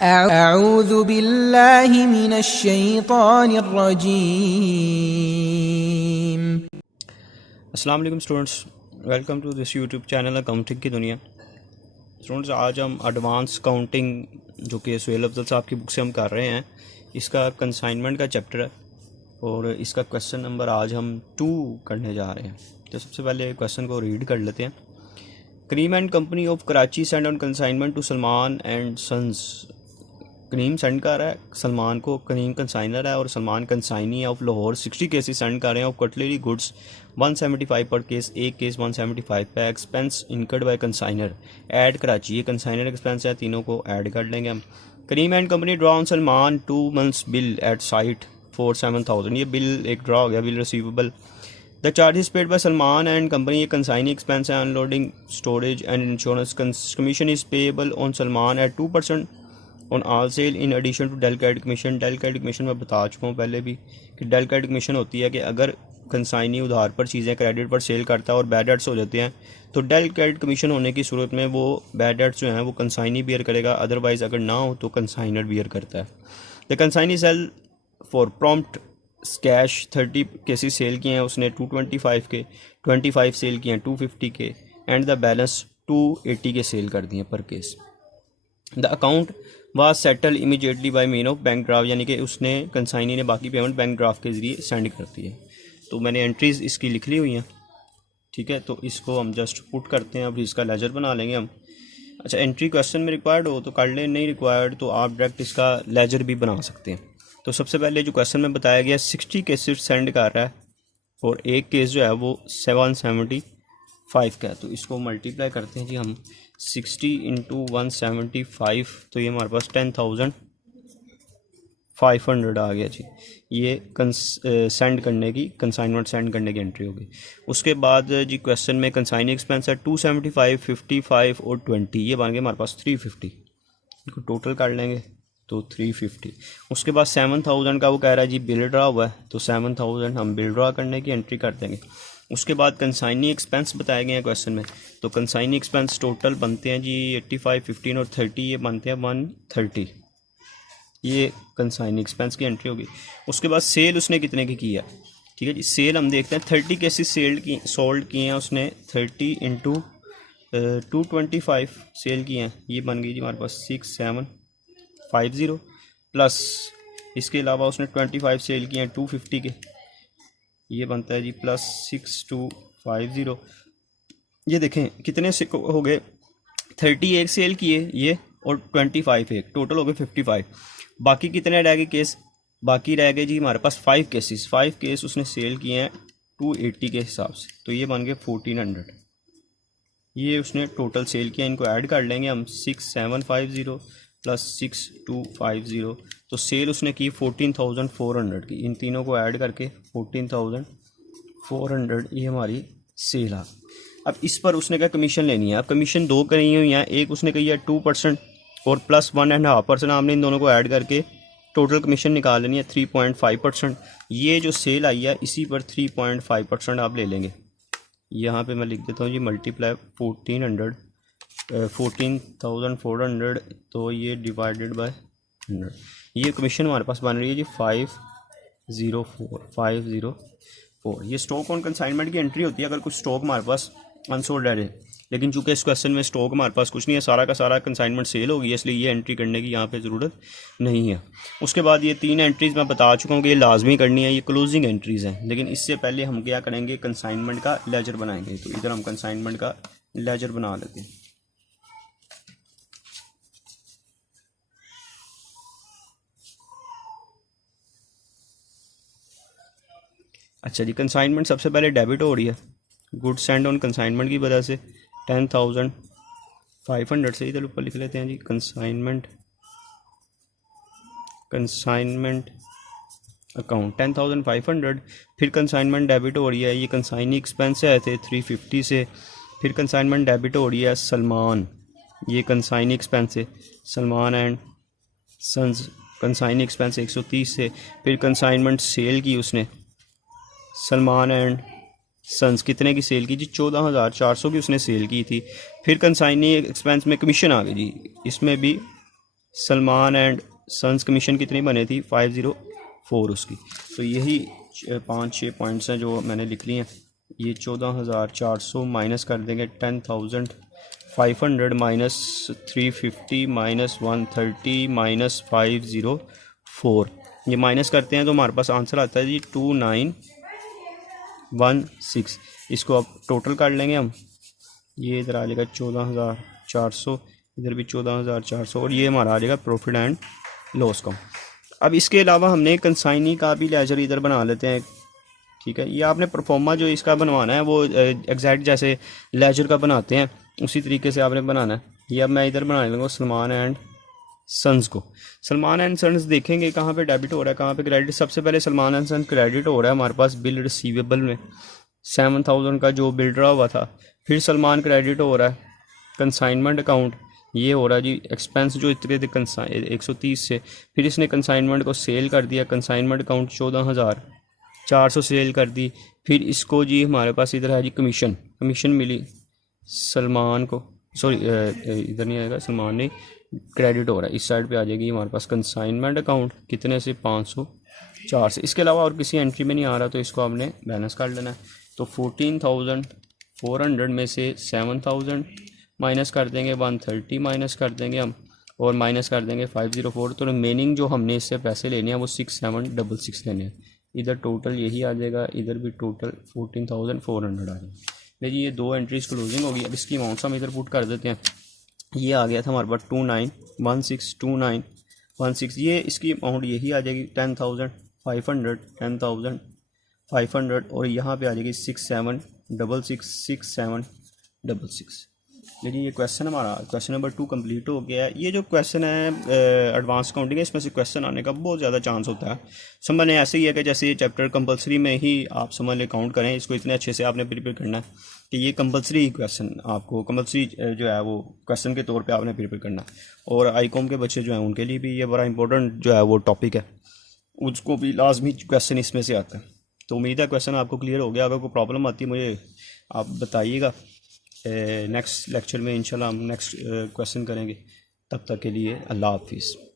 अऊज़ु बिल्लाहि मिनश शैतानिर रजीम। अस्सलाम वालेकुम students, welcome to this YouTube channel accounting की दुनिया। स्टूडेंट्स, आज हम एडवांस काउंटिंग जो कि सुहेल अफजल साहब की बुक से हम कर रहे हैं, इसका कंसाइनमेंट का चैप्टर है और इसका क्वेश्चन नंबर आज हम 2 करने जा रहे हैं। तो सबसे पहले क्वेश्चन को रीड कर लेते हैं। Karim and company of Karachi send on consignment to Salman and sons. Karim send कर रहा है सलमान को, करीम कंसाइनर है और सलमान कंसाइनी है। ऑफ लाहौर 60 केसेस सेंड कर रहे हैं। ऑफ कटलरी गुड्स 175 पर केस, एक केस 175 पे। Expense incurred by consignor at Karachi, ये कंसाइनर एक्सपेंस है, तीनों को ऐड कर लेंगे हम। Karim and company draw on Salman 2 months bill at sight for 7,000, ये बिल एक ड्रॉ हो गया, bill receivable. The charges paid by Salman and company, ये कंसाइनी एक्सपेंस है। Unloading, storage and insurance commission is payable on Salman at 2% on all sale in addition to del credere commission. Del credere commission मैं बता चुका हूँ पहले भी कि del credere commission होती है कि अगर कंसाइनी उधार पर चीज़ें क्रेडिट पर सेल करता है और बैड डेट्स हो जाते हैं तो डेल क्रेडिट कमीशन होने की सूरत में वो बैड डेट्स जो हैं वो कंसाइनी बियर करेगा, अदरवाइज़ अगर ना हो तो कंसाइनर बियर करता है। The consignee sell for prompt cash 30 cases sell किए हैं उसने 225 के, 25 सेल किए हैं 250 के एंड द बैलेंस 280 के सेल कर दिए पर case. The account was settle immediately by mean of bank draft, यानी कि उसने कंसाइनी ने बाकी पेमेंट बैंक ड्राफ्ट के ज़रिए सेंड कर दी है। तो मैंने एंट्रीज़ इसकी लिख ली हुई हैं, ठीक है। तो इसको हम जस्ट पुट करते हैं, अब इसका लेजर बना लेंगे हम। अच्छा, एंट्री क्वेश्चन में रिक्वायर्ड हो तो कर लें, नहीं रिक्वायर्ड तो आप डायरेक्ट इसका लेजर भी बना सकते हैं। तो सबसे पहले जो क्वेश्चन में बताया गया 60 केसेस सेंड कर रहा है और एक केस जो है वो 775 का है। तो इसको मल्टीप्लाई करते हैं जी हम, 60 इंटू 175, तो ये हमारे पास 10,500 आ गया जी। ये सेंड करने की, कंसाइनमेंट सेंड करने की एंट्री होगी। उसके बाद जी क्वेश्चन में कंसाइनिंग एक्सपेंस है 275, 55 और 20, ये बन गए हमारे पास 350। इनको टोटल कर लेंगे तो 350। उसके बाद 7,000 का वो कह रहा है जी बिल ड्रा हुआ है, तो 7,000 हम बिल ड्रा करने की एंट्री कर देंगे। उसके बाद कंसाइनी एक्सपेंस बताए गए हैं क्वेश्चन में, तो कंसाइनी एक्सपेंस टोटल बनते हैं जी 85, 15 और 30, ये बनते हैं 130। ये कंसाइनी एक्सपेंस की एंट्री होगी। उसके बाद सेल उसने कितने की किया, ठीक है जी। सेल हम देखते हैं 30 केसेस सोल्ड किए हैं उसने, 30 इंटू 225 सेल किए हैं, ये बन गई जी हमारे पास 6750 प्लस इसके अलावा उसने 25 सेल किए हैं 250 के, ये बनता है जी प्लस 6250। ये देखें कितने से हो गए, 30 एक सेल किए ये और 25 एक, टोटल हो गए 55। बाकी कितने रह गए केस, बाकी रह गए जी हमारे पास 5 केसेस। 5 केस उसने सेल किए हैं 280 के हिसाब से, तो ये बन गए 1400। ये उसने टोटल सेल किया, इनको ऐड कर लेंगे हम, 6750 प्लस 6250, तो सेल उसने की 14,400 की। इन तीनों को ऐड करके 14,400 ये हमारी सेल आ। अब इस पर उसने क्या कमीशन लेनी है। अब कमीशन 2 करी हुई हैं, एक उसने कही है 2% और प्लस 1.5%, हमने इन दोनों को ऐड करके टोटल कमीशन निकाल लेनी है 3.5%। ये जो सेल आई है इसी पर 3.5% आप ले लेंगे। यहाँ पे मैं लिख देता हूँ जी मल्टीप्लाई 14,400, तो ये डिवाइडेड बाय 100, ये कमीशन हमारे पास बन रही है जी 504। ये स्टॉक ऑन कंसाइनमेंट की एंट्री होती है अगर कुछ स्टॉक हमारे पास अनसोल्ड रहे, लेकिन चूंकि इस क्वेश्चन में स्टॉक हमारे पास कुछ नहीं है, सारा का सारा कंसाइनमेंट सेल होगी, इसलिए ये एंट्री करने की यहाँ पे ज़रूरत नहीं है। उसके बाद ये 3 एंट्रीज़ मैं बता चुका हूँ कि ये लाजमी करनी है, ये क्लोजिंग एंट्रीज़ हैं, लेकिन इससे पहले हम क्या करेंगे, कंसाइनमेंट का लेजर बनाएंगे। तो इधर हम कंसाइनमेंट का लेजर बना लेते हैं। अच्छा जी, कंसाइनमेंट सबसे पहले डेबिट हो रही है गुड सेंड ऑन कंसाइनमेंट की वजह से 10,500 से, इधर ऊपर लिख लेते हैं जी कंसाइनमेंट अकाउंट 10,500। फिर कंसाइनमेंट डेबिट हो रही है, ये कंसाइनी एक्सपेंस आए थे 350 से। फिर कंसाइनमेंट डेबिट हो रही है सलमान, ये कंसाइनी एक्सपेंस है Salman and Sons, consignee expense 130 से। फिर कंसाइनमेंट सेल की उसने सलमान एंड सन्स, कितने की सेल की जी 14,400 की उसने सेल की थी। फिर कंसाइनी एक्सपेंस में कमीशन आ गई जी, इसमें भी सलमान एंड सन्स कमीशन कितनी बने थी 504 उसकी। तो यही 5-6 पॉइंट्स हैं जो मैंने लिख लिए हैं। ये 14,400 माइनस कर देंगे 10,500 माइनस 350 माइनस 130 माइनस 504, ये माइनस करते हैं तो हमारे पास आंसर आता है जी 2916। इसको अब टोटल कर लेंगे हम, ये इधर आ जाएगा 14,400, इधर भी 14,400, और ये हमारा आ जाएगा प्रॉफिट एंड लॉस का। अब इसके अलावा हमने कंसाइनी का भी लेजर इधर बना लेते हैं, ठीक है। ये आपने परफॉर्मा जो इसका बनवाना है वो एग्जैक्ट जैसे लेजर का बनाते हैं उसी तरीके से आपने बनाना है। ये अब मैं इधर बनाने लूँगा सलमान एंड सन्स को। सलमान एंड सन्स देखेंगे कहाँ पे डेबिट हो रहा है कहाँ पे क्रेडिट। सबसे पहले सलमान एंड सन्स क्रेडिट हो रहा है हमारे पास बिल रिसीवेबल में 7,000 का जो बिल ड्रा हुआ था। फिर सलमान क्रेडिट हो रहा है कंसाइनमेंट अकाउंट, ये हो रहा है जी एक्सपेंस जो इतने थे 130 से। फिर इसने कंसाइनमेंट को सेल कर दिया, कंसाइनमेंट अकाउंट 14,400 सेल कर दी। फिर इसको जी हमारे पास इधर है जी कमीशन मिली सलमान को, सॉरी इधर नहीं आएगा, सलमान नहीं क्रेडिट हो रहा है, इस साइड पे आ जाएगी हमारे पास कंसाइनमेंट अकाउंट कितने से 504 से। इसके अलावा और किसी एंट्री में नहीं आ रहा तो इसको आपने बैलेंस कर लेना है। तो 14,400 में से 7,000 माइनस कर देंगे, 130 माइनस कर देंगे हम, और माइनस कर देंगे 504। तो रिमेनिंग जो हमने इससे पैसे लेने हैं वो 6766 लेने हैं। इधर टोटल यही आ जाएगा, इधर भी टोटल 14,400 आ जाएगा। देखिए ये दो एंट्रीज क्लोजिंग होगी। अब इसकी अमाउंट्स हम इधर पुट कर देते हैं। ये आ गया था हमारे पास 2916, ये इसकी अमाउंट यही आ जाएगी 10,500 और यहाँ पे आ जाएगी 6766। लेकिन ये क्वेश्चन हमारा क्वेश्चन नंबर 2 कंप्लीट हो गया है। ये जो क्वेश्चन है एडवांस काउंटिंग है, इसमें से क्वेश्चन आने का बहुत ज़्यादा चांस होता है। समझने ऐसे ही है कि जैसे ये चैप्टर कंपलसरी में ही आप समझ ले काउंट करें, इसको इतने अच्छे से आपने प्रिपेयर करना है कि ये कंपलसरी क्वेश्चन आपको कंपलसरी जो है वो क्वेश्चन के तौर पे आपने प्रिपेयर करना है। और आईकॉम के बच्चे जो हैं उनके लिए भी ये बड़ा इंपॉर्टेंट जो है वो टॉपिक है, उसको भी लाजमी क्वेश्चन इसमें से आता है। तो उम्मीद है क्वेश्चन आपको क्लियर हो गया। अगर कोई प्रॉब्लम आती है मुझे आप बताइएगा। नेक्स्ट लेक्चर में इंशाल्लाह हम नेक्स्ट क्वेश्चन करेंगे। तब तक के लिए अल्लाह हाफिज़।